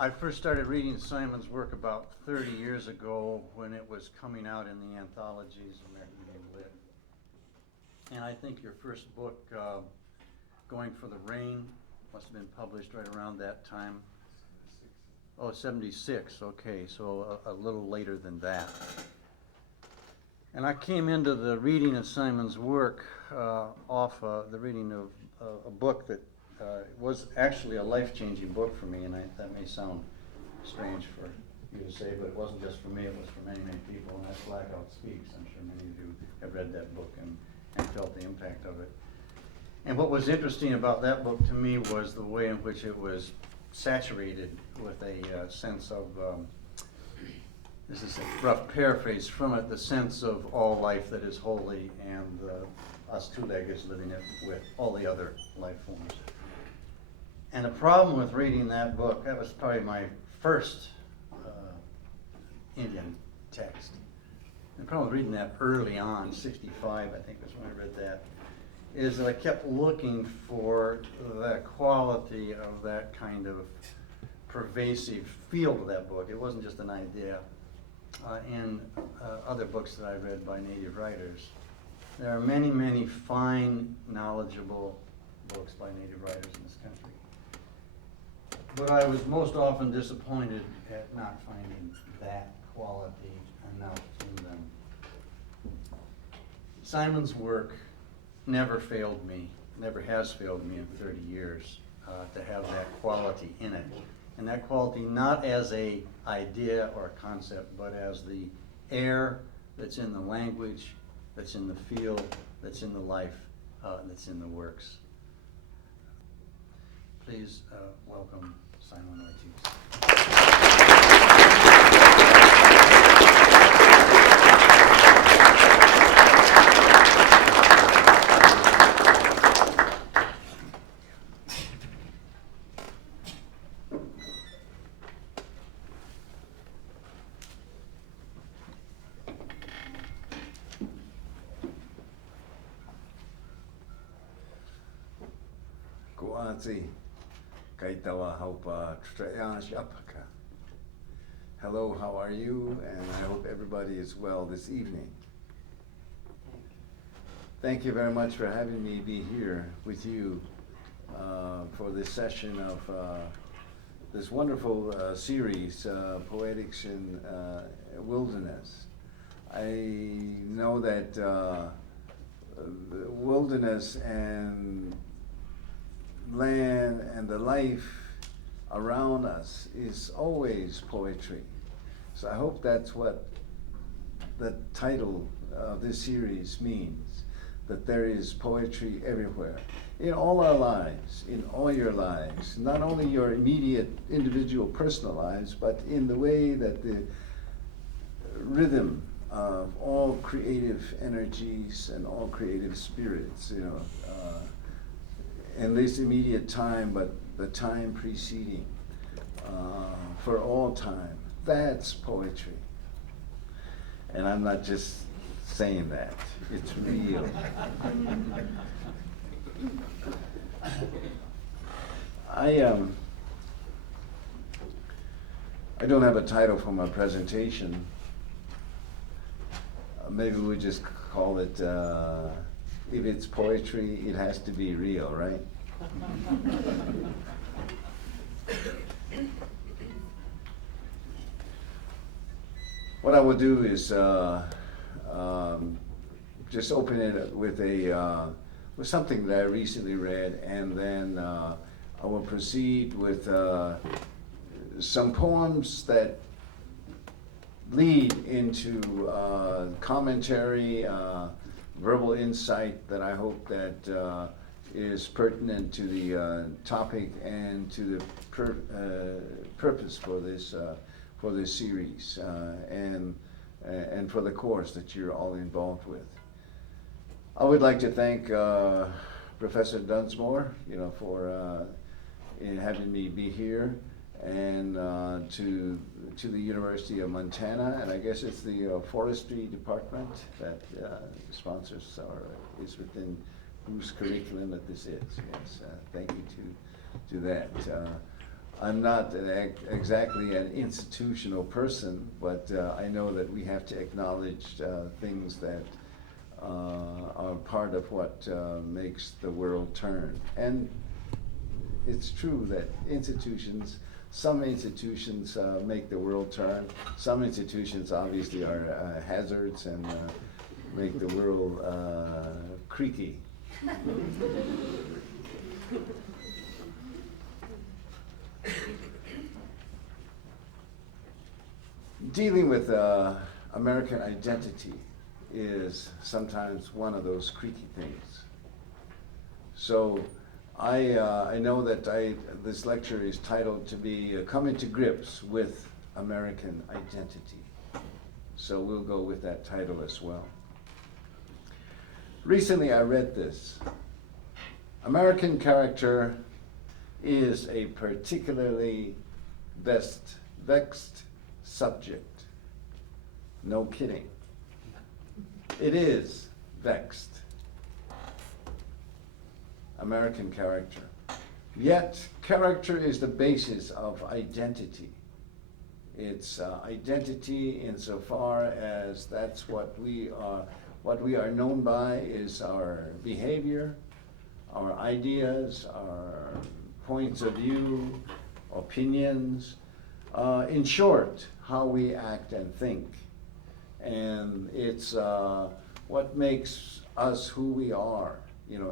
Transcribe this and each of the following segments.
I first started reading Simon's work about 30 years ago when it was coming out in the anthologies, American Game Lit. And I think your first book, Going for the Rain, must have been published right around that time. Oh, 76, okay, so a little later than that. And I came into the reading of Simon's work off the reading of a book that was actually a life-changing book for me, and that may sound strange for you to say, but it wasn't just for me, it was for many, many people, and that's Blackout Speaks. I'm sure many of you have read that book and felt the impact of it. And what was interesting about that book to me was the way in which it was saturated with a sense of, this is a rough paraphrase from it, the sense of all life that is holy and us two-leggeds living it with all the other life forms. And the problem with reading that book, that was probably my first Indian text. The problem with reading that early on, 65 I think was when I read that, is that I kept looking for that quality of that kind of pervasive feel to that book. It wasn't just an idea. In other books that I read by native writers, there are many, many fine, knowledgeable books by native writers in this country. But I was most often disappointed at not finding that quality enough in them. Simon's work never failed me, never has failed me in 30 years to have that quality in it. And that quality not as a idea or a concept, but as the air that's in the language, that's in the field, that's in the life, that's in the works. Please welcome Simon Ortiz. Hello, how are you? And I hope everybody is well this evening. Thank you very much for having me be here with you for this session of this wonderful series, Poetics in Wilderness. I know that the wilderness and land and the life around us is always poetry. So I hope that's what the title of this series means, that there is poetry everywhere, in all our lives, in all your lives, not only your immediate individual personal lives, but in the way that the rhythm of all creative energies and all creative spirits, in this immediate time, but the time preceding, for all time. That's poetry. And I'm not just saying that, it's real. I don't have a title for my presentation. Maybe we just call it, if it's poetry, it has to be real, right? What I will do is just open it with with something that I recently read, and then I will proceed with some poems that lead into commentary, verbal insight that I hope that is pertinent to the topic and to the purpose for this series and for the course that you're all involved with. I would like to thank Professor Dunsmore, for having me be here, and to the University of Montana, and I guess it's the Forestry Department that sponsors or is within whose curriculum that this is. Yes, thank you to that. I'm not exactly an institutional person, but I know that we have to acknowledge things that are part of what makes the world turn. And it's true that some institutions make the world turn. Some institutions obviously are hazards and make the world creaky. Dealing with American identity is sometimes one of those creaky things. So I know that this lecture is titled to be Coming to Grips with American Identity. So we'll go with that title as well. Recently I read this. American character is a particularly vexed subject. No kidding. It is vexed. American character. Yet, character is the basis of identity. It's identity insofar as that's what we are known by is our behavior, our ideas, our points of view, opinions, in short, how we act and think. And it's what makes us who we are,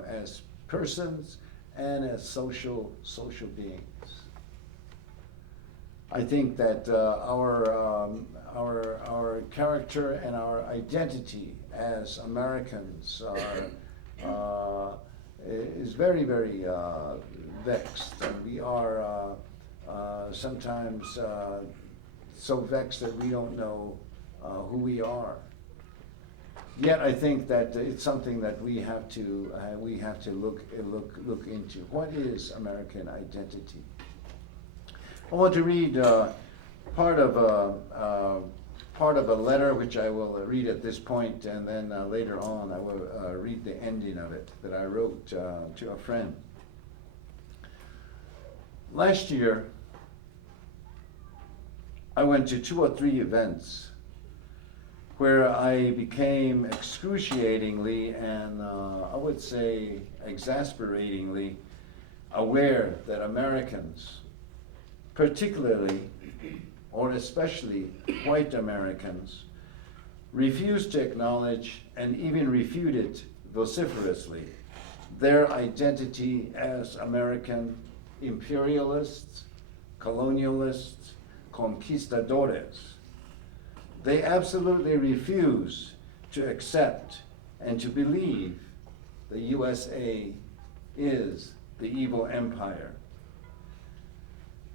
as persons and as social beings. I think that our character and our identity as Americans is very, very vexed, and we are sometimes so vexed that we don't know who we are. Yet I think that it's something that we have to look into. What is American identity? I want to read part of a letter which I will read at this point, and then later on I will read the ending of it that I wrote to a friend. Last year, I went to 2 or 3 events where I became excruciatingly and I would say exasperatingly aware that Americans, particularly or especially white Americans, refuse to acknowledge and even refute it vociferously their identity as American imperialists, colonialists, conquistadores. They absolutely refuse to accept and to believe the USA is the evil empire.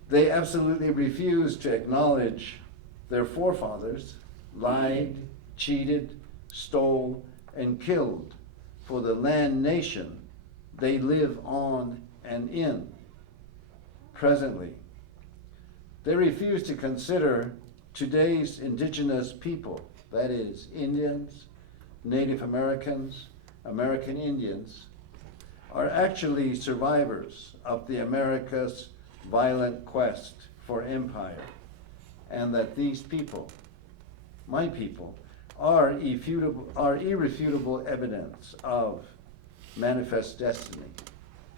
They absolutely refuse to acknowledge their forefathers lied, cheated, stole, and killed for the land nation they live on and in presently. They refuse to consider today's indigenous people, that is, Indians, Native Americans, American Indians, are actually survivors of the America's violent quest for empire, and that these people, my people, are irrefutable evidence of manifest destiny,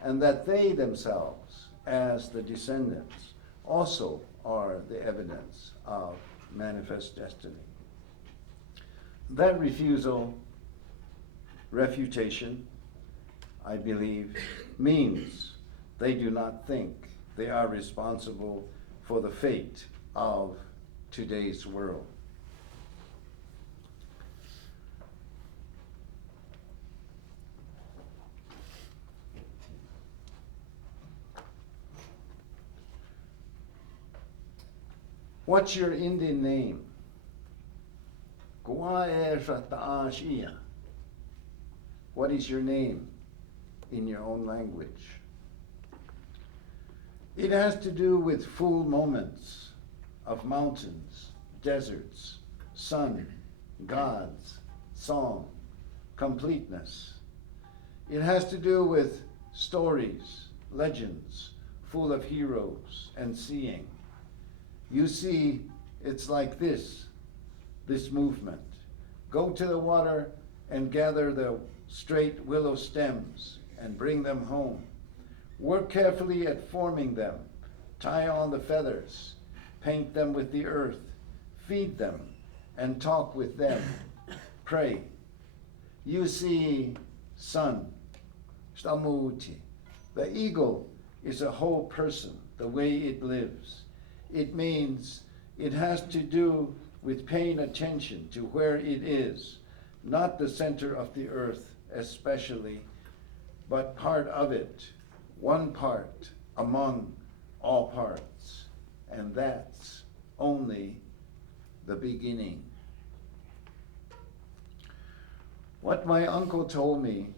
and that they themselves, as the descendants, also are the evidence of manifest destiny. That refutation, I believe, means they do not think they are responsible for the fate of today's world. What's your Indian name? What is your name in your own language? It has to do with full moments of mountains, deserts, sun, gods, song, completeness. It has to do with stories, legends, full of heroes and seeing. You see, it's like this movement. Go to the water and gather the straight willow stems and bring them home. Work carefully at forming them. Tie on the feathers. Paint them with the earth. Feed them and talk with them. Pray. You see, son, Stamuti, the eagle is a whole person, the way it lives. It means it has to do with paying attention to where it is, not the center of the earth especially, but part of it, one part among all parts, and that's only the beginning. What my uncle Tony,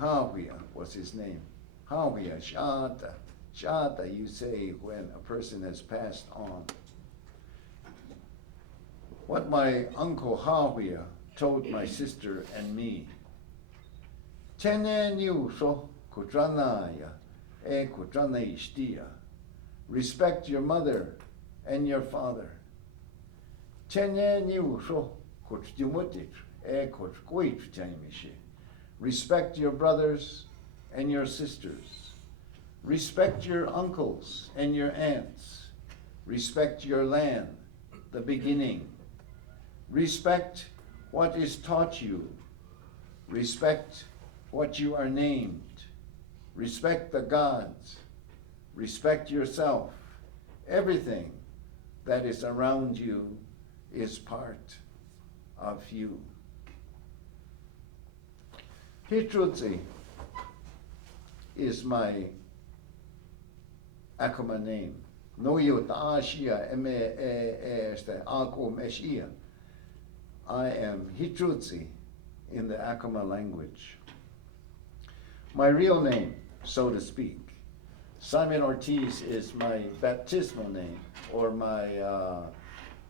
Havia was his name, Havia Shata. Shata, you say when a person has passed on. What my uncle Havia told my sister and me. Respect your mother and your father. Respect your brothers and your sisters. Respect your uncles and your aunts. Respect your land, the beginning. Respect what is taught you. Respect what you are named. Respect the gods. Respect yourself. Everything that is around you is part of you. Hitrudzi is my Acoma name. I am Hitrudzi in the Acoma language. My real name, so to speak, Simon Ortiz, is my baptismal name, or my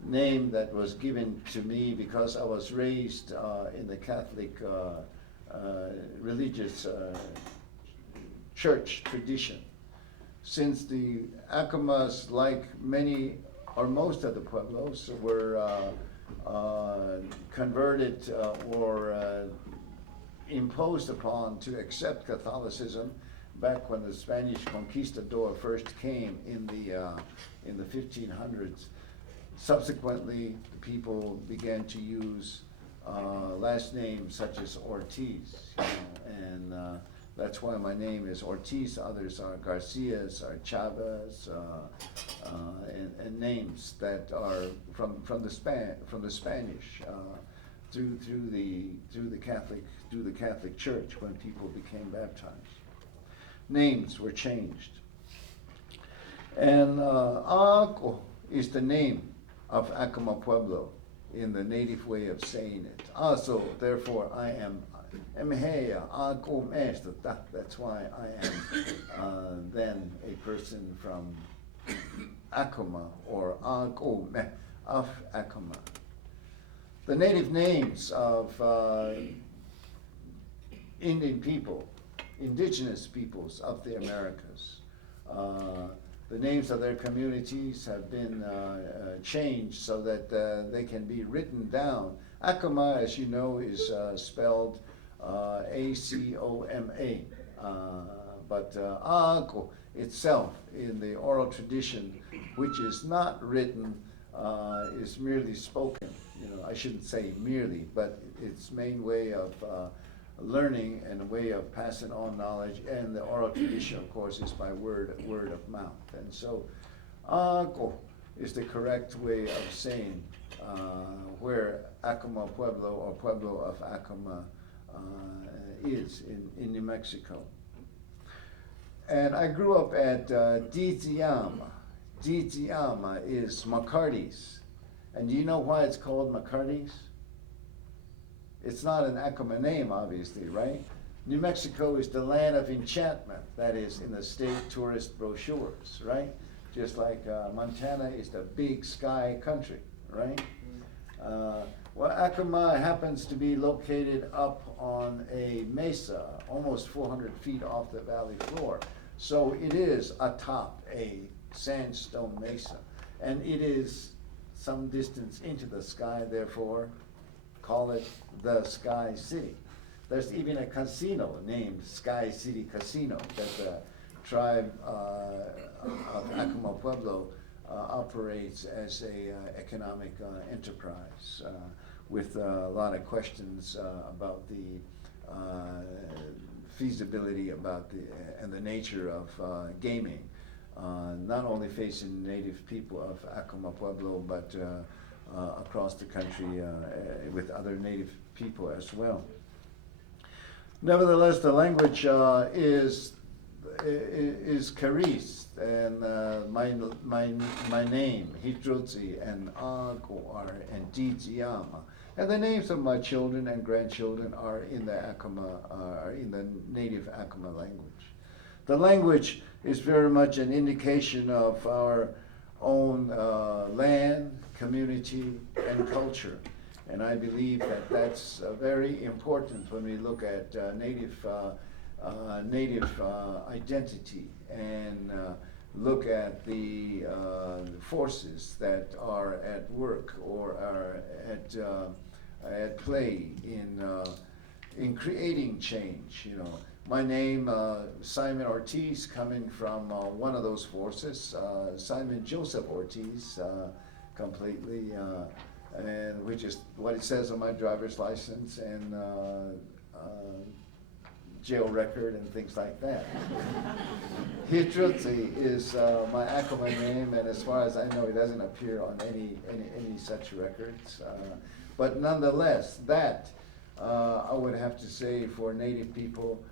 name that was given to me because I was raised in the Catholic religious church tradition. Since the Acomas, like many or most of the Pueblos, were converted or imposed upon to accept Catholicism back when the Spanish conquistador first came in the 1500s. Subsequently, the people began to use last names such as Ortiz, and that's why my name is Ortiz. Others are Garcias, are Chavez, and names that are from the Spanish through the Catholic Church when people became baptized. Names were changed, and Aco is the name of Acoma Pueblo in the native way of saying it. Also, therefore, I am Emheya Acom Est. That's why I am then a person from Acoma, or Acome of Acoma. The native names of Indian people, indigenous peoples of the Americas, the names of their communities have been changed so that they can be written down. Acoma, as you know, is spelled A-C-O-M-A, but Aco itself, in the oral tradition, which is not written, is merely spoken. You know, I shouldn't say merely, but its main way of learning and a way of passing on knowledge, and the oral tradition, of course, is by word of mouth. And so, Aco is the correct way of saying where Acoma Pueblo, or Pueblo of Acoma, is in New Mexico. And I grew up at Diziama. Diziama is McCarty's. And do you know why it's called McCarty's? It's not an Acoma name, obviously, right? New Mexico is the land of enchantment, that is, in the state tourist brochures, right? Just like Montana is the big sky country, right? Well, Acoma happens to be located up on a mesa, almost 400 feet off the valley floor. So it is atop a sandstone mesa, and it is some distance into the sky, therefore call it the Sky City. There's even a casino named Sky City Casino that the tribe of Acoma Pueblo operates as a economic enterprise with a lot of questions about the feasibility about and the nature of gaming, not only facing native people of Acoma Pueblo, but across the country with other native people as well. Nevertheless, the language is Caris, and my name, Hitrutzi, and Aguar, and Diziyama. And the names of my children and grandchildren are in the Acoma, are in the native Acoma language. The language is very much an indication of our own land, community, and culture. And I believe that that's very important when we look at native identity and look at the forces that are at work or are at play in creating change. You know, my name Simon Ortiz, coming from one of those forces, Simon Joseph Ortiz, completely, and which is what it says on my driver's license and jail record and things like that. Hitrutzi is my Acoma name, and as far as I know, it doesn't appear on any such records. But nonetheless, that I would have to say for Native people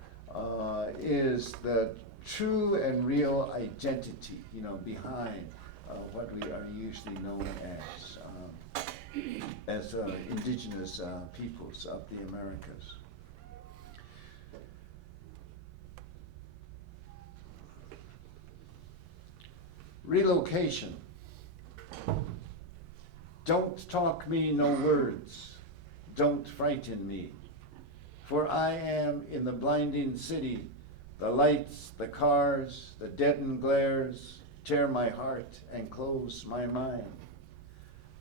is the true and real identity, you know, behind what we are usually known as indigenous peoples of the Americas. Relocation. Don't talk me no words, don't frighten me, for I am in the blinding city. The lights, the cars, the deadened glares tear my heart and close my mind.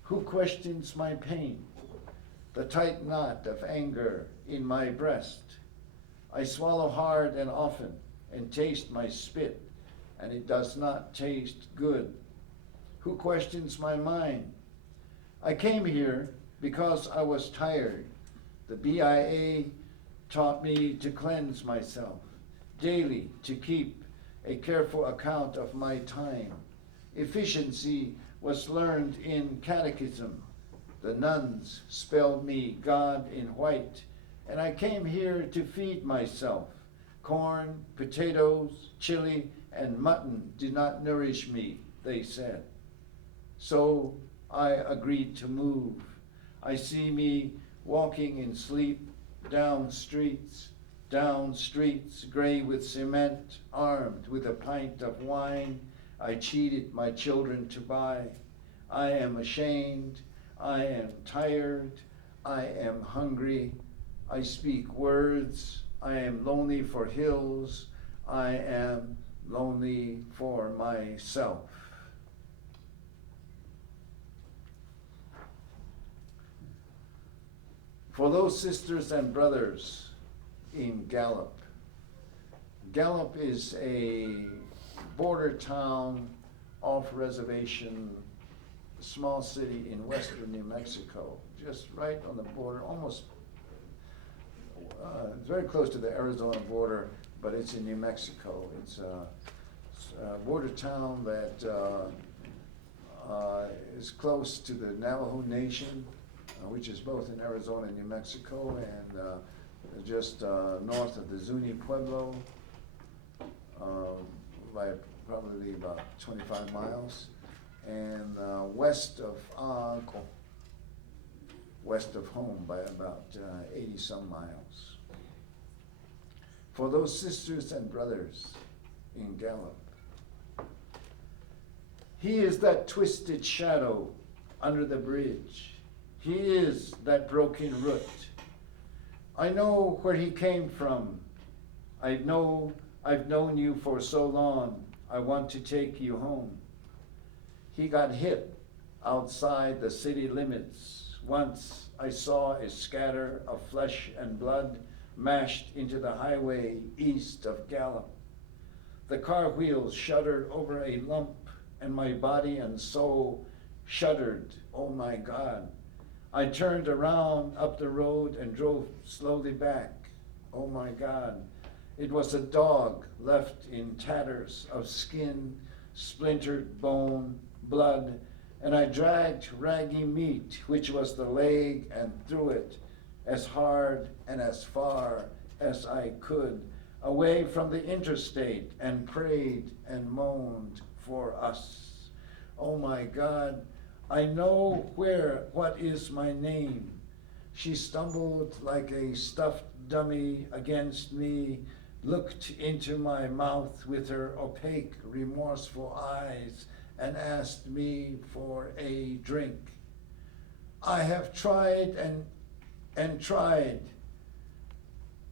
Who questions my pain? The tight knot of anger in my breast. I swallow hard and often and taste my spit, and it does not taste good. Who questions my mind? I came here because I was tired. The BIA taught me to cleanse myself daily, to keep a careful account of my time. Efficiency was learned in catechism. The nuns spelled me God in white, and I came here to feed myself. Corn, potatoes, chili, and mutton did not nourish me, they said. So I agreed to move. I see me walking in sleep down streets, gray with cement, armed with a pint of wine I cheated my children to buy. I am ashamed, I am tired, I am hungry, I speak words, I am lonely for hills, I am lonely for myself. For those sisters and brothers in Gallup. Gallup is a border town, off-reservation, small city in western New Mexico, just right on the border, almost very close to the Arizona border, but it's in New Mexico. It's a border town that is close to the Navajo Nation, which is both in Arizona and New Mexico, and just north of the Zuni Pueblo, by probably about 25 miles, and west of Acoma, west of home by about 80 some miles. For those sisters and brothers in Gallup, he is that twisted shadow under the bridge. he is that broken root. I know where he came from. I've known you for so long. I want to take you home. He got hit outside the city limits. Once I saw a scatter of flesh and blood mashed into the highway east of Gallup. The car wheels shuddered over a lump, and my body and soul shuddered. Oh my God. I turned around up the road and drove slowly back. Oh my God. It was a dog left in tatters of skin, splintered bone, blood, and I dragged raggy meat, which was the leg, and threw it as hard and as far as I could, away from the interstate, and prayed and moaned for us. Oh my God, I know what is my name. She stumbled like a stuffed dummy against me, looked into my mouth with her opaque, remorseful eyes, and asked me for a drink. I have tried and tried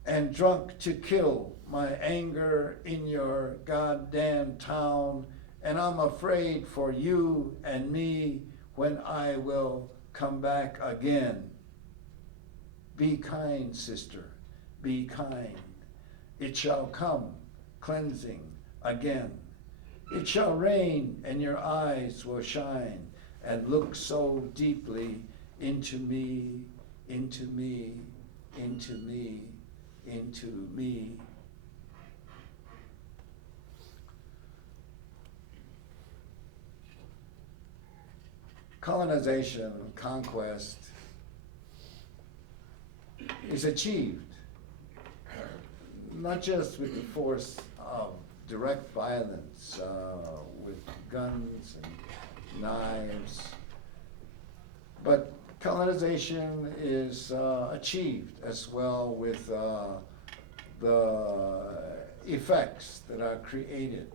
and drunk to kill my anger in your goddamn town, and I'm afraid for you and me when I will come back again. Be kind, sister, be kind. It shall come, cleansing again. It shall rain, and your eyes will shine, and look so deeply into me, into me, into me, into me. Colonization, conquest, is achieved not just with the force of direct violence, with guns and knives, but colonization is achieved as well with the effects that are created,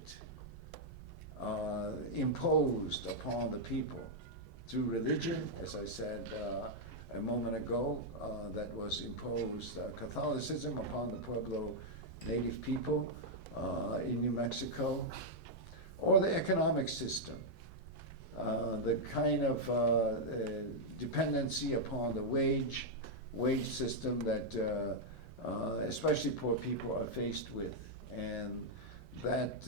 imposed upon the people through religion, as I said a moment ago, that was imposed, Catholicism upon the Pueblo native people in New Mexico, or the economic system, the kind of dependency upon the wage system that especially poor people are faced with, and that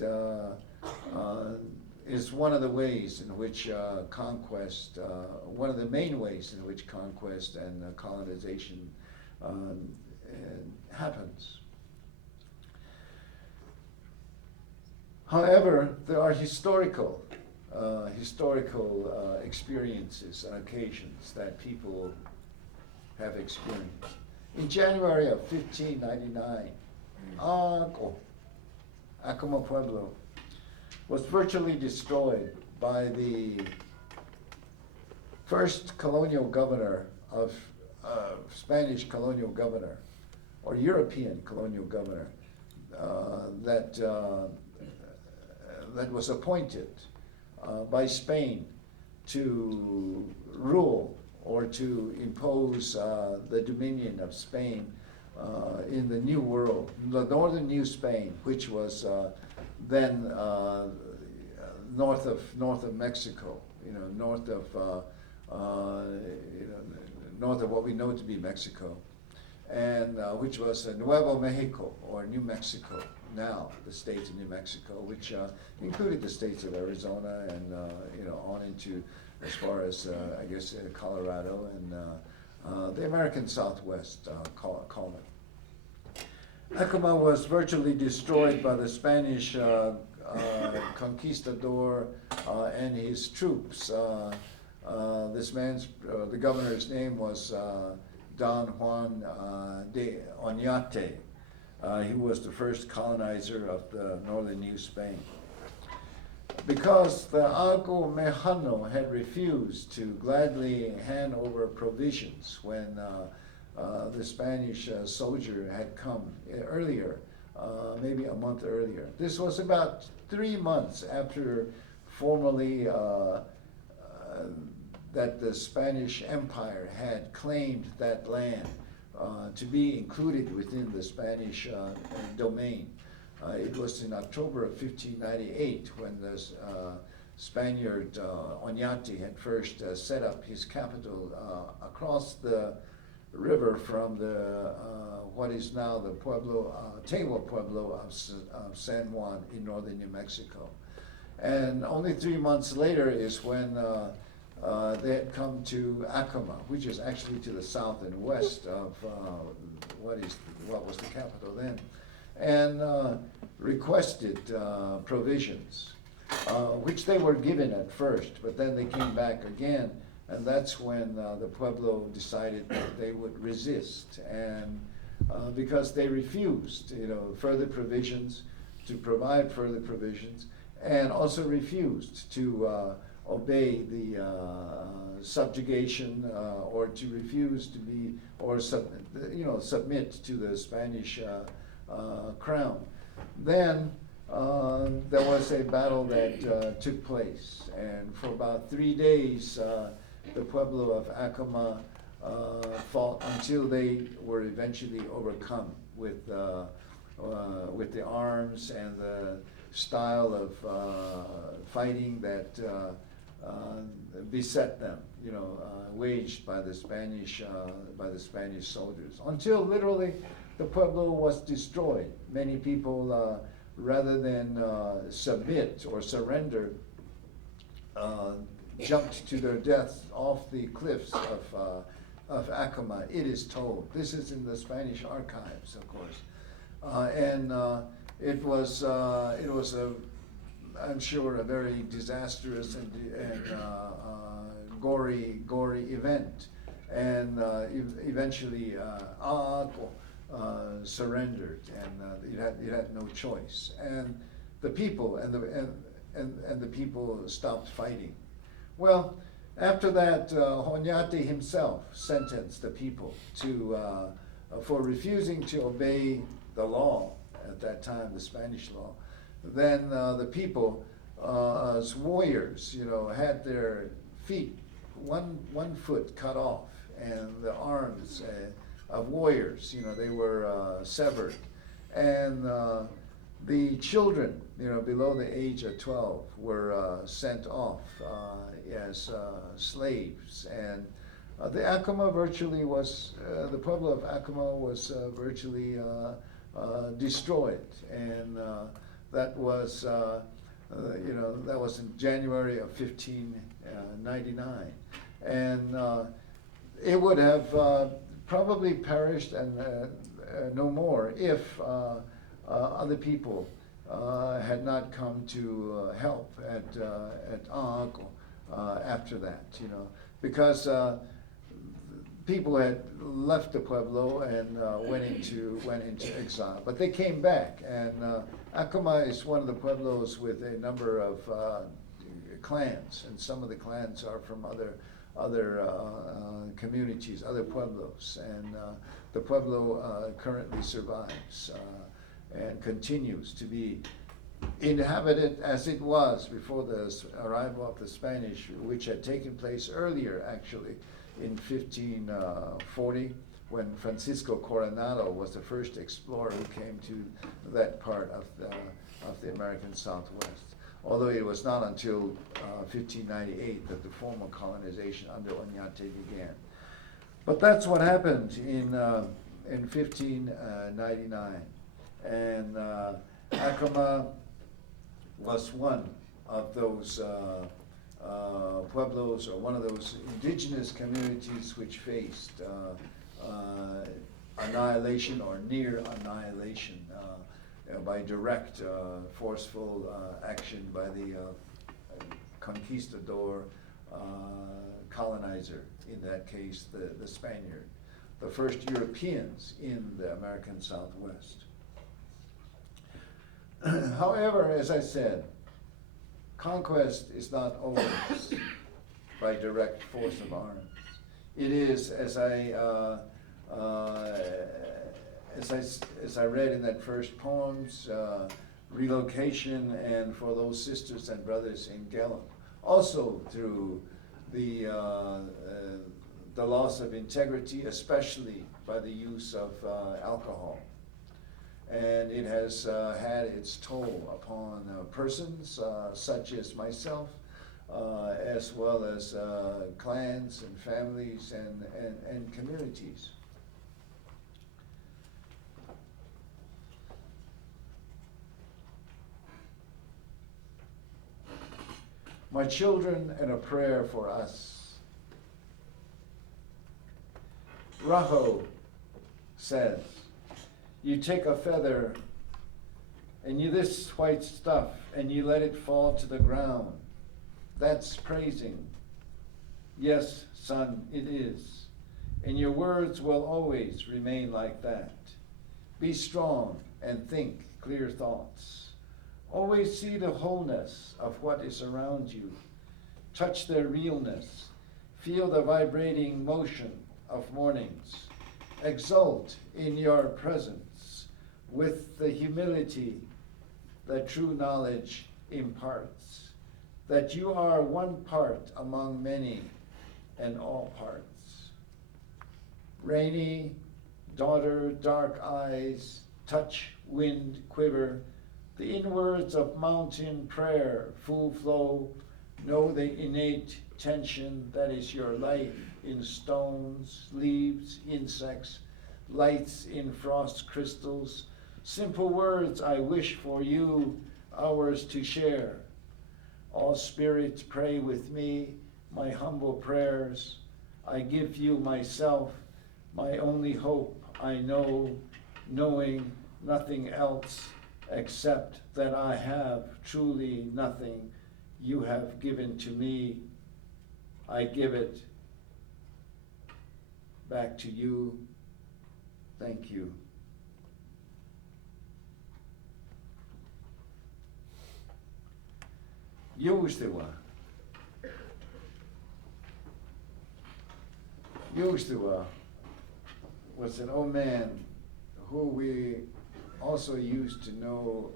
is one of the ways in which conquest, one of the main ways in which conquest and colonization happens. However, there are historical experiences and occasions that people have experienced. In January of 1599, Acoma Pueblo was virtually destroyed by the first colonial governor of Spanish colonial governor, or European colonial governor, that was appointed by Spain to rule or to impose the dominion of Spain in the New World, the northern New Spain, which was then north of Mexico, north of what we know to be Mexico, and which was Nuevo Mexico, or New Mexico now, the states of New Mexico, which included the states of Arizona and on into as far as I guess Colorado and the American Southwest, call it. Acoma was virtually destroyed by the Spanish conquistador and his troops. The governor's name was Don Juan de Oñate. He was the first colonizer of the northern New Spain. Because the Algo Mexicano had refused to gladly hand over provisions when the Spanish soldier had come earlier, maybe a month earlier. This was about 3 months after formally that the Spanish Empire had claimed that land to be included within the Spanish domain. It was in October of 1598 when the Spaniard Oñate had first set up his capital across the river from the what is now the Acoma Pueblo of San Juan in northern New Mexico. And only 3 months later is when they had come to Acoma, which is actually to the south and west of what was the capital then, and requested provisions, which they were given at first, but then they came back again, and that's when the Pueblo decided that they would resist, and because they refused, further provisions, to provide further provisions, and also refused to obey the subjugation or to refuse to be or submit to the Spanish crown. Then there was a battle that took place, and for about 3 days the Pueblo of Acoma fought until they were eventually overcome with the arms and the style of fighting that beset them, waged by the Spanish soldiers, until literally the Pueblo was destroyed. Many people, rather than submit or surrender, jumped to their death off the cliffs of Acoma, it is told. This is in the Spanish archives, of course. And it was I'm sure, a very disastrous and gory event. And eventually, surrendered, and it had no choice. And the people and the people stopped fighting. Well, after that, Oñate himself sentenced the people to for refusing to obey the law at that time, the Spanish law. Then the people, as warriors, had their feet, one foot cut off, and the arms of warriors, they were severed. And the children, below the age of 12, were sent off as slaves. And the Acoma virtually was, the Pueblo of Acoma was virtually destroyed. And that was in January of 1599. And it would have probably perished and no more if other people had not come to help at Anco after that, because people had left the Pueblo and went into exile, but they came back. And Acoma is one of the pueblos with a number of clans, and some of the clans are from other communities, other pueblos, and the pueblo currently survives and continues to be inhabited as it was before the arrival of the Spanish, which had taken place earlier, actually, in 1540, when Francisco Coronado was the first explorer who came to that part of the American Southwest. Although it was not until 1598 that the formal colonization under Oñate began. But that's what happened in 1599. And Acoma was one of those pueblos, or one of those indigenous communities which faced annihilation or near annihilation by direct, forceful action by the conquistador colonizer, in that case the Spaniard, the first Europeans in the American Southwest. However, as I said, conquest is not always by direct force of arms. It is, as I read in that first poems, relocation, and for those sisters and brothers in Gallup, also through the, uh, uh, the loss of integrity, especially by the use of alcohol. And it has had its toll upon persons such as myself, as well as clans and families and communities. My children, and a prayer for us. Raho says, you take a feather and you this white stuff and you let it fall to the ground. That's praising. Yes, son, it is. And your words will always remain like that. Be strong and think clear thoughts. Always see the wholeness of what is around you. Touch their realness. Feel the vibrating motion of mornings. Exult in your presence with the humility that true knowledge imparts. That you are one part among many and all parts. Rainy, daughter, dark eyes, touch, wind, quiver, the inwards of mountain prayer, full flow, know the innate tension that is your life in stones, leaves, insects, lights in frost crystals, simple words I wish for you, ours to share. All spirits pray with me, my humble prayers. I give you myself, my only hope I know, knowing nothing else except that I have truly nothing you have given to me. I give it back to you. Thank you. Yushtiwa was an old man who we also used to know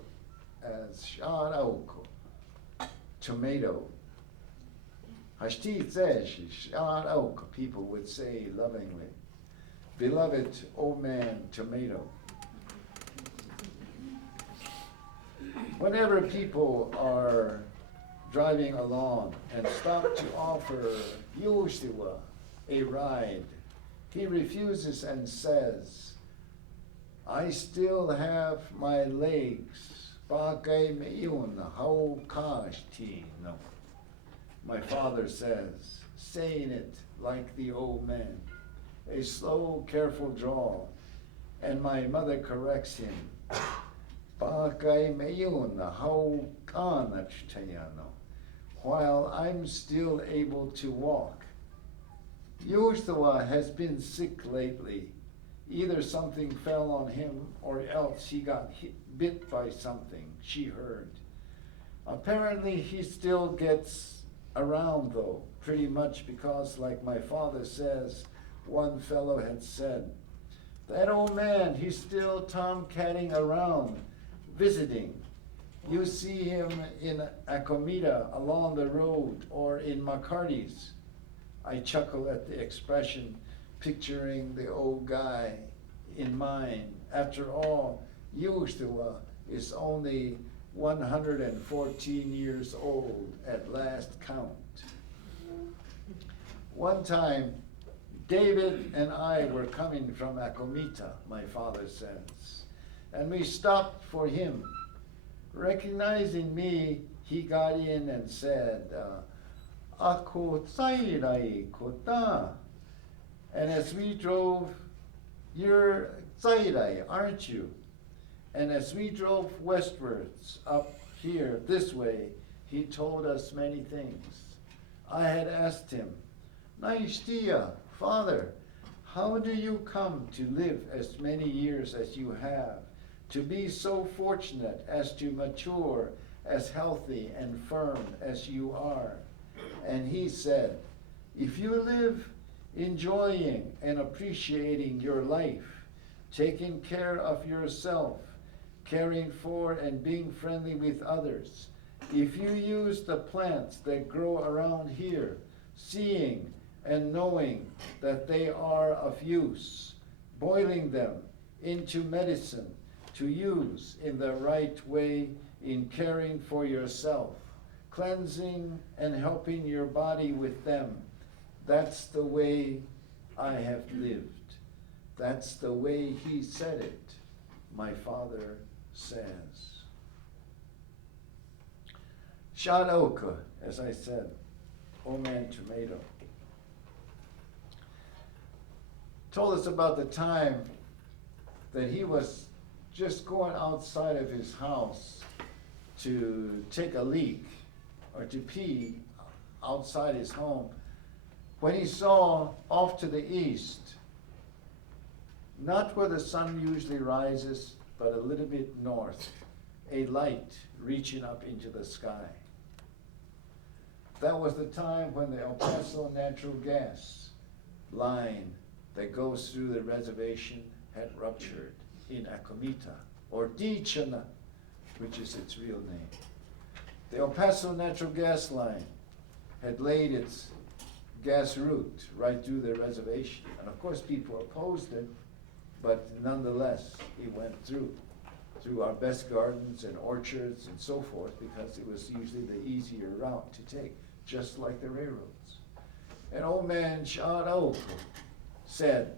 as Sharaoko, tomato. Hashti says Sharaoko, people would say lovingly. Beloved old man, tomato. Whenever people are driving along and stop to offer Yoshiwa a ride, he refuses and says, I still have my legs. My father says, saying it like the old man, a slow, careful drawl, and my mother corrects him. While I'm still able to walk. Yoshua has been sick lately. Either something fell on him or else he got bit by something, she heard. Apparently he still gets around though, pretty much because like my father says, one fellow had said, that old man, he's still tomcatting around, visiting. You see him in Acomita along the road or in McCarty's. I chuckle at the expression, picturing the old guy in mind. After all, Yushua is only 114 years old at last count. One time, David and I were coming from Acomita, my father says, and we stopped for him. Recognizing me, he got in and said, Ako tsairai kota. And as we drove, you're tsairai, aren't you? And as we drove westwards, up here, this way, he told us many things. I had asked him, Naishtia, Father, how do you come to live as many years as you have, to be so fortunate as to mature as healthy and firm as you are? And he said, if you live enjoying and appreciating your life, taking care of yourself, caring for and being friendly with others, if you use the plants that grow around here seeing and knowing that they are of use, boiling them into medicine to use in the right way in caring for yourself, cleansing and helping your body with them. That's the way I have lived. That's the way he said it, my father says. Shad Oka, as I said, Old Man Tomato, told us about the time that he was just going outside of his house to take a leak or to pee outside his home when he saw off to the east, not where the sun usually rises, but a little bit north, a light reaching up into the sky. That was the time when the El Paso natural gas line that goes through the reservation had ruptured in Acomita, or Dichana, which is its real name. The El Paso natural gas line had laid its gas route right through the reservation. And of course people opposed it, but nonetheless it went through our best gardens and orchards and so forth, because it was usually the easier route to take, just like the railroads. And old man Shad Oka said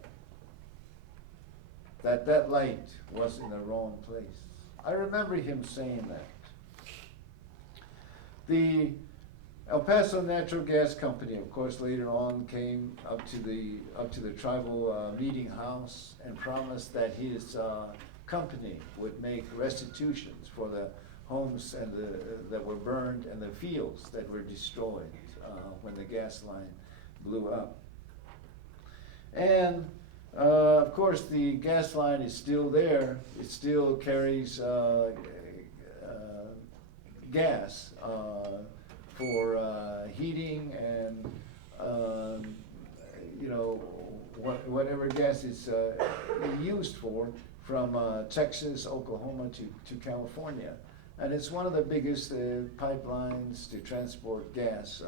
that that light was in the wrong place. I remember him saying that. The El Paso Natural Gas Company, of course, later on came up to the tribal meeting house and promised that his company would make restitutions for the homes and that were burned and the fields that were destroyed when the gas line blew up. And of course, the gas line is still there. It still carries gas for heating and whatever gas it's used for, from Texas, Oklahoma to California. And it's one of the biggest pipelines to transport gas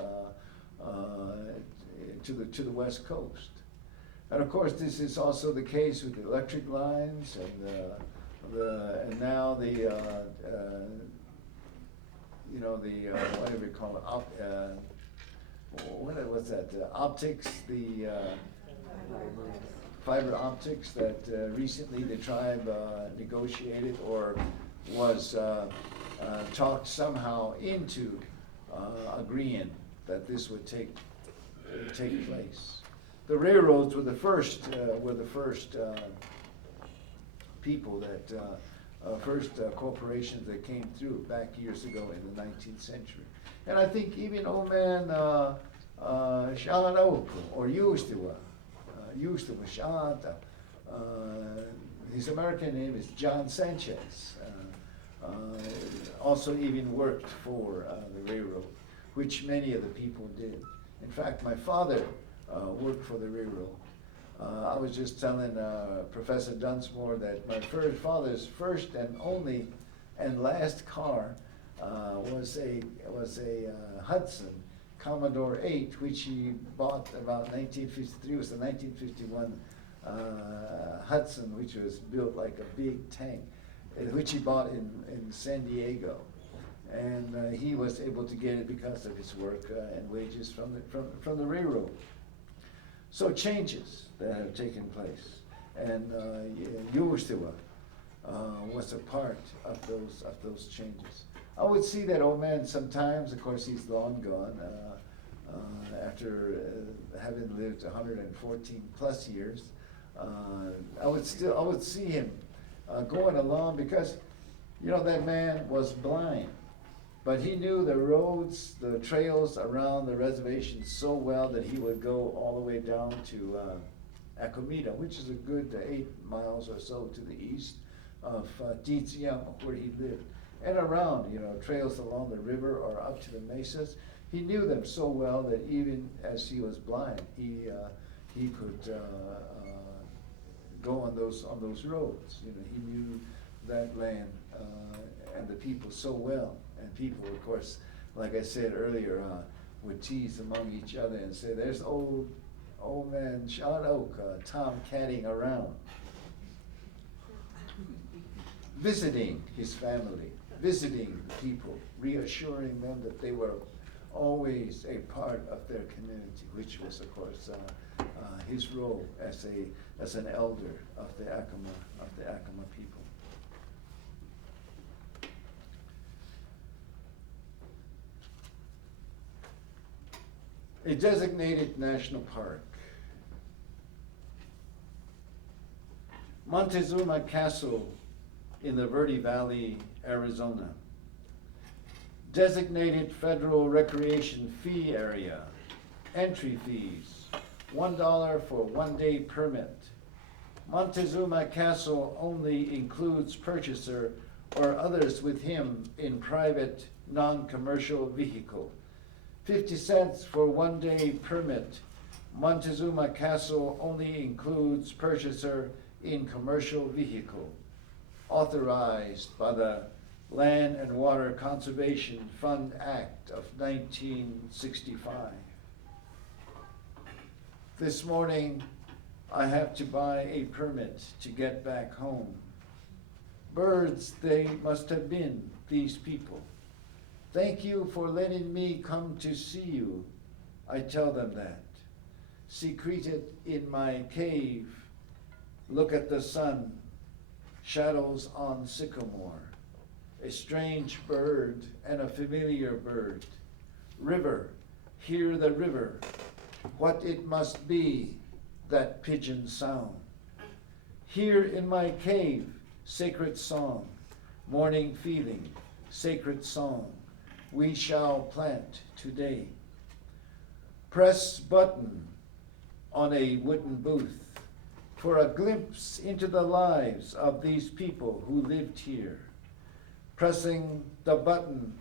to the West Coast. And of course, this is also the case with the electric lines and now the whatever you call it, what's that? Optics, the fiber optics that recently the tribe negotiated or was talked somehow into agreeing that this would take place. The railroads were the first people that first corporations that came through back years ago in the 19th century. And I think even old man Shad Oka, or Yustiwa Shad, his American name is John Sanchez, also even worked for the railroad, which many of the people did. In fact, my father worked for the railroad. I was just telling Professor Dunsmore that my father's first and only and last car was a Hudson Commodore 8, which he bought about 1953. It was the 1951 Hudson, which was built like a big tank, which he bought in San Diego. And he was able to get it because of his work and wages from the railroad. So changes that have taken place, and Yustiwa was a part of those changes. I would see that old man sometimes. Of course, he's long gone after having lived 114 plus years. I would see him going along, because that man was blind. But he knew the roads, the trails around the reservation so well that he would go all the way down to Acomita, which is a good 8 miles or so to the east of Tiziano, where he lived, and around, trails along the river or up to the mesas. He knew them so well that even as he was blind, he could go on those roads. He knew that land and the people so well. And people, of course, like I said earlier, would tease among each other and say, there's old man Sean Oak, tom-catting around. Visiting his family, visiting the people, reassuring them that they were always a part of their community, which was, of course, his role as an elder of the Acoma people. A designated national park. Montezuma Castle in the Verde Valley, Arizona. Designated federal recreation fee area. Entry fees, $1 for one-day permit. Montezuma Castle only includes purchaser or others with him in private, non-commercial vehicle. 50 cents for one-day permit. Montezuma Castle only includes purchaser in commercial vehicle. Authorized by the Land and Water Conservation Fund Act of 1965. This morning, I have to buy a permit to get back home. Birds they must have been, these people. Thank you for letting me come to see you, I tell them that. Secreted in my cave, look at the sun, shadows on sycamore. A strange bird and a familiar bird. River, hear the river. What it must be, that pigeon sound. Here in my cave, sacred song. Morning feeling, sacred song. We shall plant today. Press button on a wooden booth for a glimpse into the lives of these people who lived here. Pressing the button,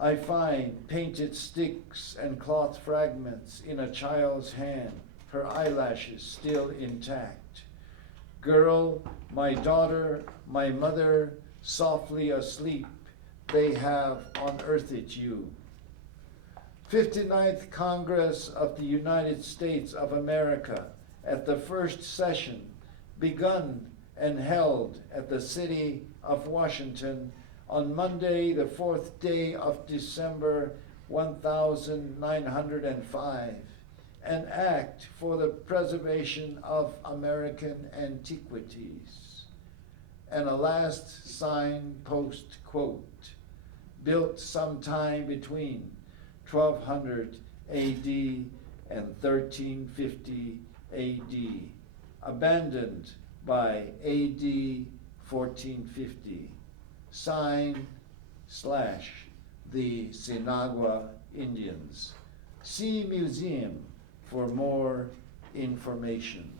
I find painted sticks and cloth fragments in a child's hand, her eyelashes still intact. Girl, my daughter, my mother, softly asleep, they have unearthed you. 59th Congress of the United States of America, at the first session, begun and held at the city of Washington on Monday, the 4th day of December, 1905, an act for the preservation of American antiquities. And a last signpost quote, built sometime between 1200 AD and 1350 AD, abandoned by AD 1450, signed / the Sinagua Indians. See museum for more information.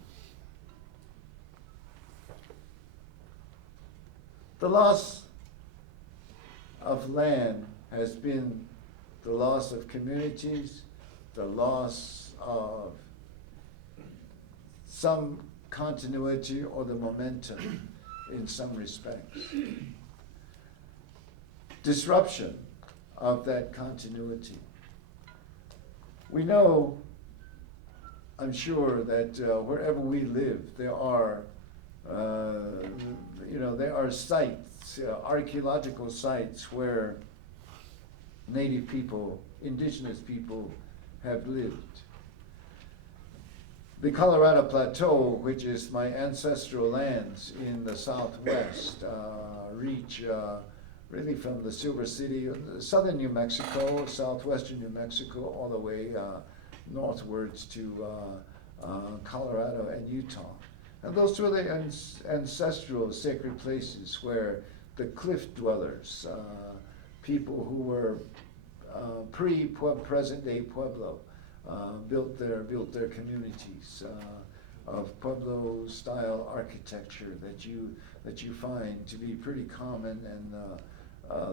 The loss of land has been the loss of communities, the loss of some continuity or the momentum in some respects. Disruption of that continuity. We know, I'm sure, that wherever we live, there are sites, archaeological sites where Native people, indigenous people have lived. The Colorado Plateau, which is my ancestral lands in the Southwest, reach really from the Silver City, southern New Mexico, southwestern New Mexico, all the way northwards to Colorado and Utah. And those were the ancestral sacred places where the cliff dwellers, people who were present-day Pueblo, built their communities of Pueblo-style architecture that you find to be pretty common, and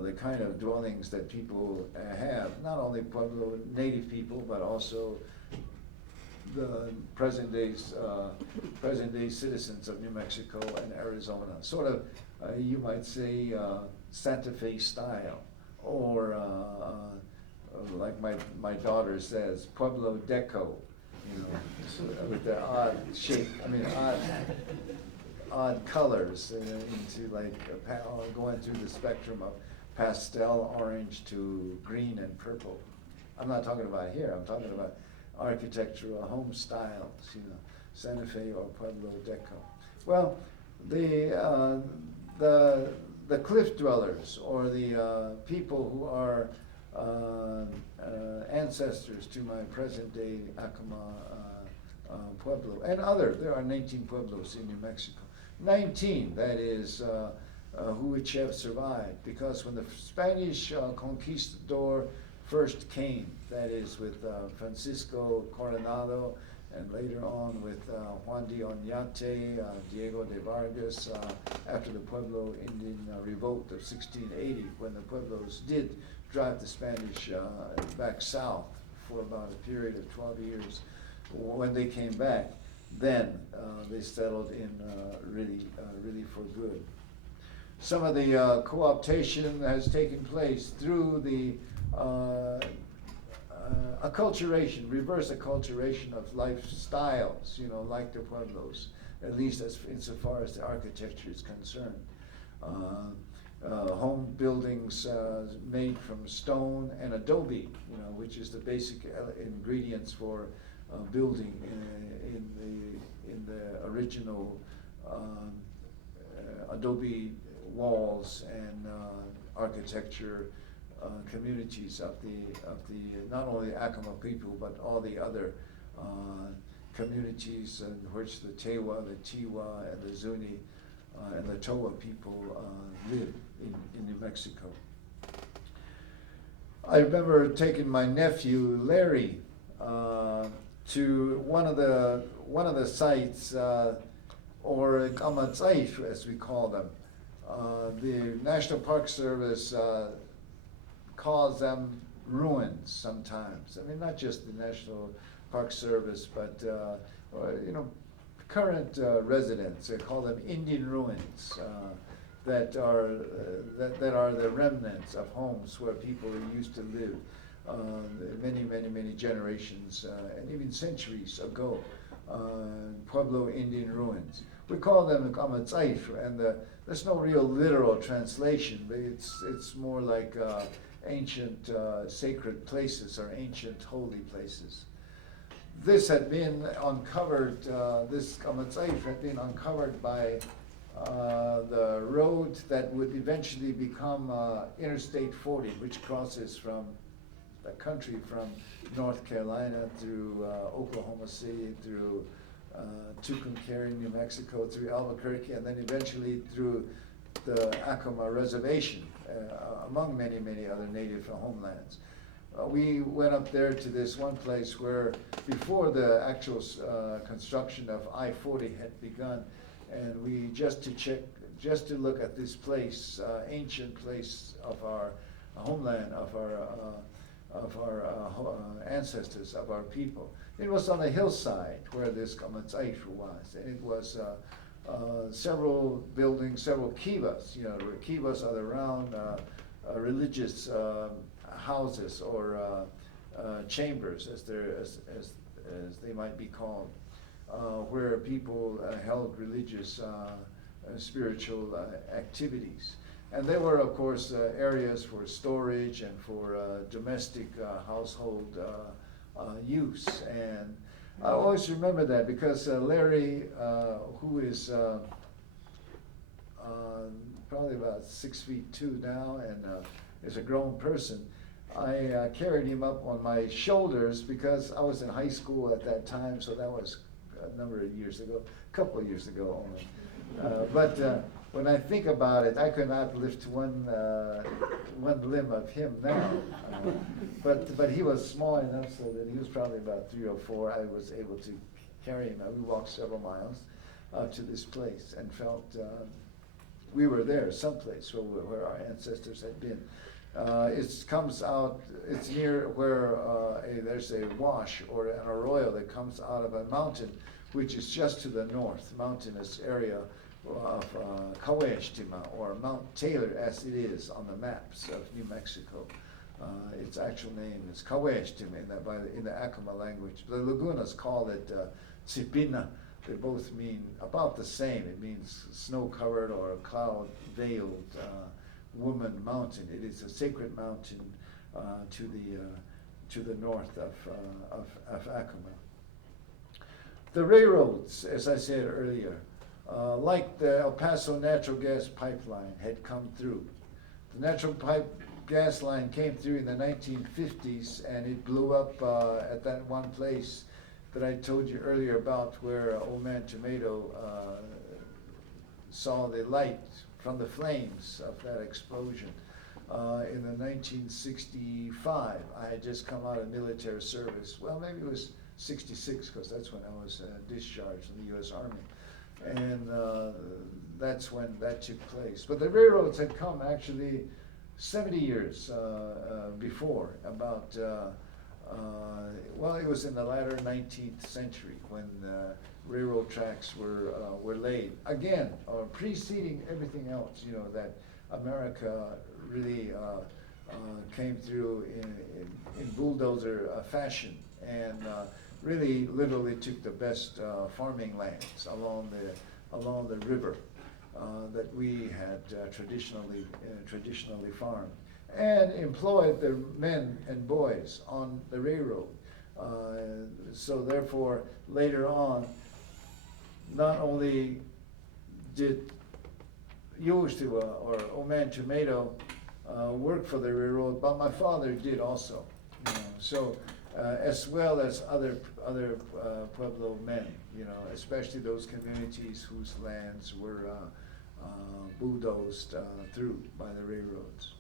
the kind of dwellings that people have, not only Pueblo native people, but also the present-day citizens of New Mexico and Arizona. Sort of, you might say, Santa Fe style or like my daughter says, Pueblo Deco, you know, with the odd shape, odd colors into like going through the spectrum of pastel orange to green and purple. I'm not talking about here, I'm talking about architectural home styles, you know, Santa Fe or Pueblo Deco. Well, the cliff dwellers, or the people who are ancestors to my present day Acoma Pueblo, and there are 19 pueblos in New Mexico. 19, that is, who which have survived, because when the Spanish conquistador first came, that is with Francisco Coronado, and later on with Juan de Oñate, Diego de Vargas, after the Pueblo Indian revolt of 1680, when the Pueblos did drive the Spanish back south for about a period of 12 years. When they came back, then they settled in really for good. Some of the co-optation has taken place through the acculturation, reverse acculturation of lifestyles, you know, like the Pueblos, at least insofar as the architecture is concerned. Home buildings made from stone and adobe, you know, which is the basic ingredients for building in the original adobe walls and architecture communities of the not only Acoma people but all the other communities in which the Tewa, the Tiwa, and the Zuni and the Towa people live in New Mexico. I remember taking my nephew Larry to one of the sites, or Kamatzaish as we call them. The National Park Service calls them ruins sometimes. I mean, not just the National Park Service, but you know, current residents. They call them Indian ruins. That are the remnants of homes where people used to live many generations and even centuries ago. Pueblo Indian ruins. We call them Kamatzaish, and there's no real literal translation, but it's more like ancient sacred places or ancient holy places. This had been uncovered, this Kamatzaish had been uncovered by the road that would eventually become Interstate 40, which crosses from the country from North Carolina through Oklahoma City, through Tucumcari, New Mexico, through Albuquerque, and then eventually through the Acoma Reservation, among many other native homelands. We went up there to this one place where before the actual construction of I-40 had begun, and we just to look at this place, ancient place of our homeland, of our ancestors, of our people. It was on a hillside where this Kamatzaish was, and it was several buildings, several kivas. You know, kivas are the round religious houses or chambers, as they might be called, where people held religious, spiritual activities. And they were, of course, areas for storage and for domestic household use. And I always remember that because Larry, who is probably about 6'2" now and is a grown person, I carried him up on my shoulders because I was in high school at that time, so that was a number of years ago, a couple of years ago only. But when I think about it, I could not lift one limb of him now. But he was small enough so that he was probably about 3 or 4. I was able to carry him. We walked several miles to this place and felt we were there, someplace where our ancestors had been. It comes out, it's near where there's a wash or an arroyo that comes out of a mountain, which is just to the north, mountainous area Kawashtima, or Mount Taylor as it is on the maps of New Mexico. Its actual name is Kawashtima in the Acoma language. The Lagunas call it Tsipina. They both mean about the same. It means snow-covered or cloud-veiled woman mountain. It is a sacred mountain to the north of Acoma. The railroads, as I said earlier, like the El Paso natural gas pipeline had come through. The natural gas line came through in the 1950s, and it blew up at that one place that I told you earlier about, where Old Man Tomato saw the light from the flames of that explosion. In the 1965, I had just come out of military service. Well, maybe it was 66, because that's when I was discharged from the U.S. Army. And that's when that took place. But the railroads had come actually 70 years before, about, well, it was in the latter 19th century when railroad tracks were laid. Again, preceding everything else, you know, that America really came through in bulldozer fashion, and really literally took the best farming lands along the river that we had traditionally farmed, and employed the men and boys on the railroad. So therefore, later on, not only did Yoshua or Old Man Tomato work for the railroad, but my father did also. You know, so as well as other Pueblo men, you know, especially those communities whose lands were bulldozed through by the railroads.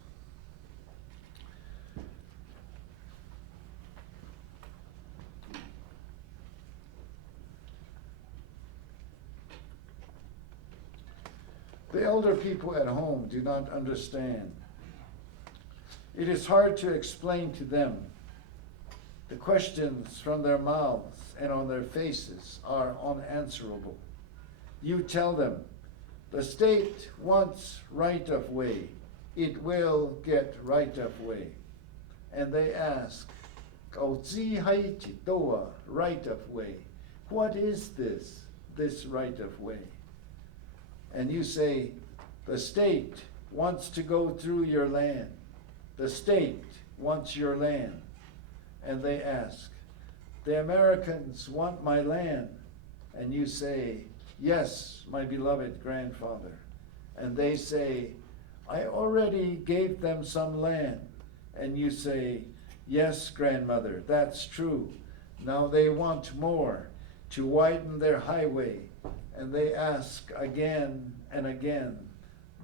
The elder people at home do not understand. It is hard to explain to them. The questions from their mouths and on their faces are unanswerable. You tell them, the state wants right of way. It will get right of way. And they ask, right of way. What is this right of way? And you say, the state wants to go through your land. The state wants your land. And they ask, the Americans want my land. And you say, yes, my beloved grandfather. And they say, I already gave them some land. And you say, yes, grandmother, that's true. Now they want more to widen their highway. And they ask again and again,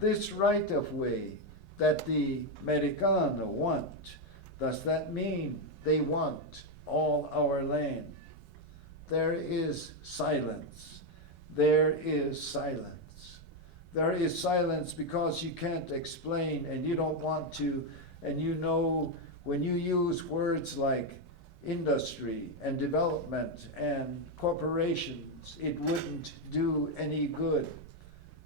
this right of way that the Americano want, does that mean they want all our land? There is silence. There is silence. There is silence because you can't explain, and you don't want to, and you know when you use words like industry and development and corporations, it wouldn't do any good.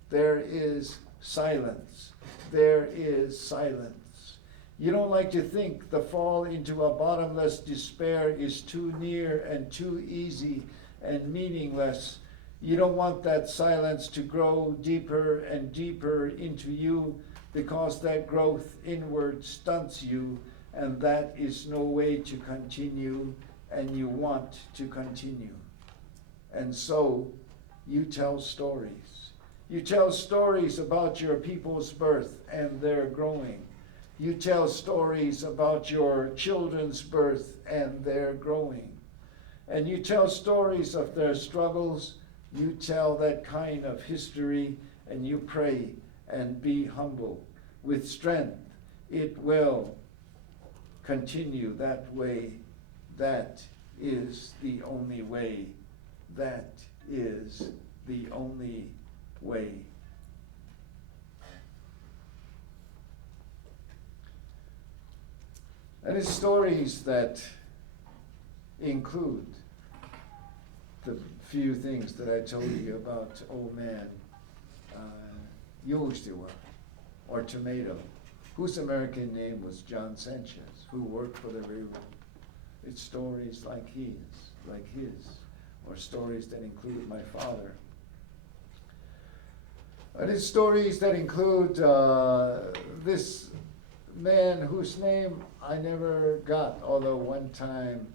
There is silence. There is silence. You don't like to think the fall into a bottomless despair is too near and too easy and meaningless. You don't want that silence to grow deeper and deeper into you, because that growth inward stunts you, and that is no way to continue, and you want to continue. And so you tell stories. You tell stories about your people's birth and their growing. You tell stories about your children's birth and their growing. And you tell stories of their struggles. You tell that kind of history, and you pray and be humble. With strength, it will continue that way. That is the only way. That is the only way. And it's stories that include the few things that I told you about Old Man Yoshua, or tomato, whose American name was John Sanchez, who worked for the railroad. It's stories like his, or stories that include my father. And it's stories that include this man whose name I never got, although one time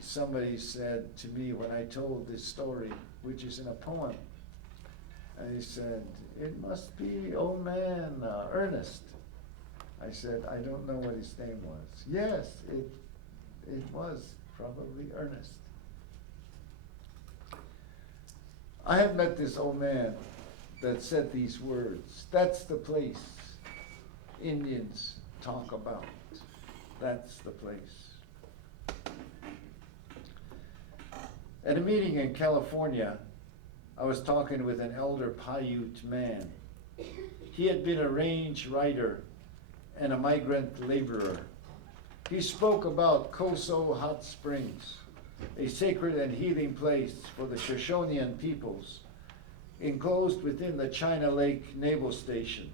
somebody said to me when I told this story, which is in a poem, and he said, "It must be old man Ernest." I said, "I don't know what his name was." Yes, it was probably Ernest. I have met this old man that said these words. That's the place Indians talk about. That's the place. At a meeting in California, I was talking with an elder Paiute man. He had been a range rider and a migrant laborer. He spoke about Coso Hot Springs, a sacred and healing place for the Shoshonean peoples, enclosed within the China Lake Naval Station.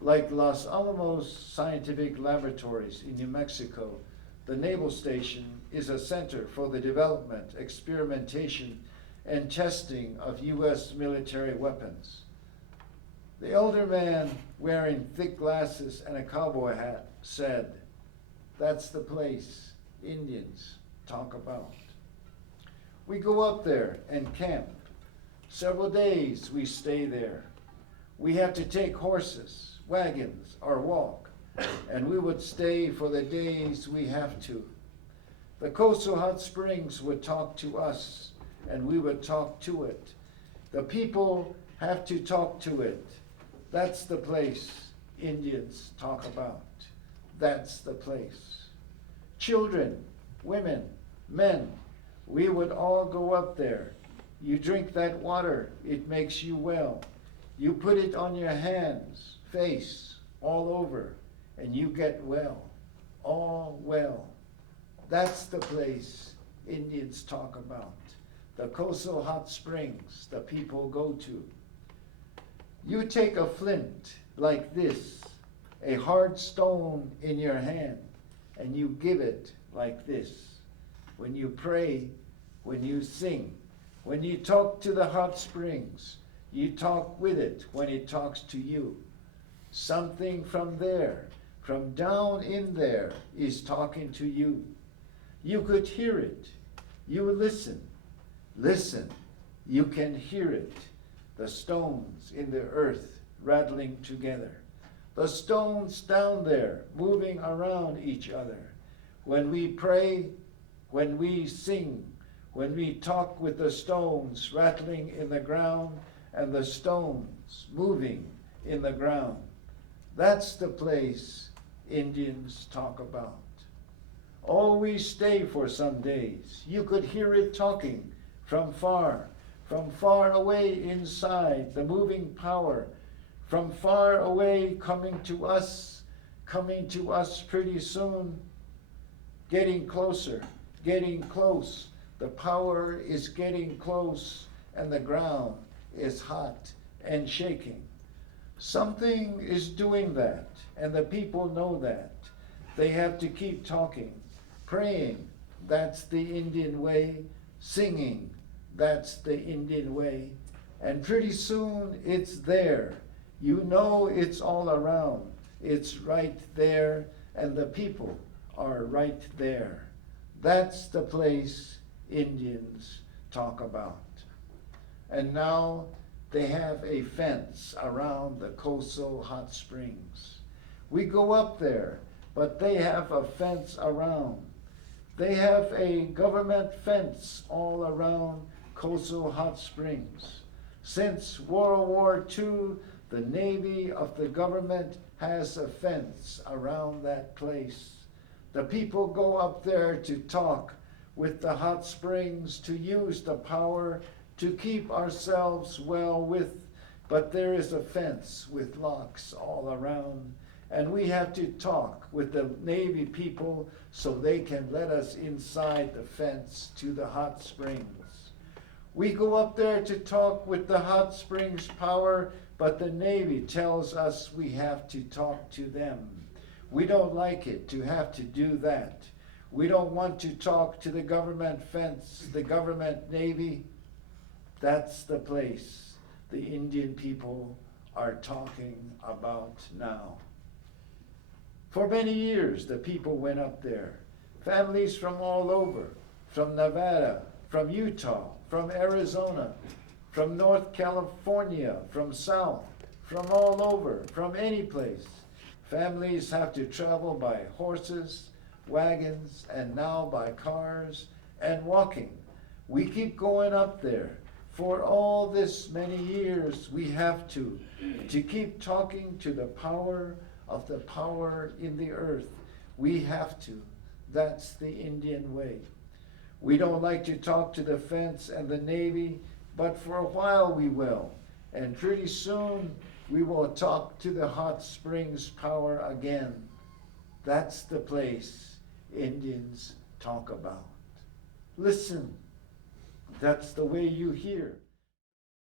Like Los Alamos Scientific Laboratories in New Mexico, the Naval Station is a center for the development, experimentation, and testing of U.S. military weapons. The elder man, wearing thick glasses and a cowboy hat, said, "That's the place Indians talk about." We go up there and camp. Several days we stay there. We have to take horses, wagons, or walk, and we would stay for the days we have to. The Coastal Hot Springs would talk to us, and we would talk to it. The people have to talk to it. That's the place Indians talk about. That's the place. Children, women, men, we would all go up there. You drink that water, it makes you well. You put it on your hands, face, all over, and you get well, all well. That's the place Indians talk about. The Coastal Hot Springs the people go to. You take a flint like this, a hard stone in your hand, and you give it like this. When you pray, when you sing, when you talk to the hot springs, you talk with it when it talks to you. Something from there, from down in there, is talking to you. You could hear it. You listen. Listen. You can hear it. The stones in the earth rattling together. The stones down there moving around each other. When we pray, when we sing, when we talk with the stones rattling in the ground and the stones moving in the ground. That's the place Indians talk about. Oh, we stay for some days. You could hear it talking from far away inside, the moving power, from far away coming to us pretty soon, getting closer, getting close. The power is getting close, and the ground is hot and shaking. Something is doing that, and the people know that. They have to keep talking, praying, that's the Indian way, singing, that's the Indian way, and pretty soon it's there. You know it's all around. It's right there, and the people are right there. That's the place Indians talk about. And now they have a fence around the Coastal Hot Springs. We go up there, but they have a fence around. They have a government fence all around Coastal Hot Springs. Since World War II, the Navy of the government has a fence around that place. The people go up there to talk with the hot springs, to use the power to keep ourselves well with, but there is a fence with locks all around, and we have to talk with the Navy people so they can let us inside the fence to the hot springs. We go up there to talk with the hot springs power, but the Navy tells us we have to talk to them. We don't like it to have to do that. We don't want to talk to the government fence, the government Navy. That's the place the Indian people are talking about now. For many years, the people went up there. Families from all over, from Nevada, from Utah, from Arizona, from North California, from South, from all over, from any place. Families have to travel by horses, wagons, and now by cars and walking. We keep going up there. For all this many years, we have to keep talking to the power of the power in the earth. We have to. That's the Indian way. We don't like to talk to the fence and the Navy, but for a while we will. And pretty soon we will talk to the hot springs power again. That's the place Indians talk about. Listen, that's the way you hear.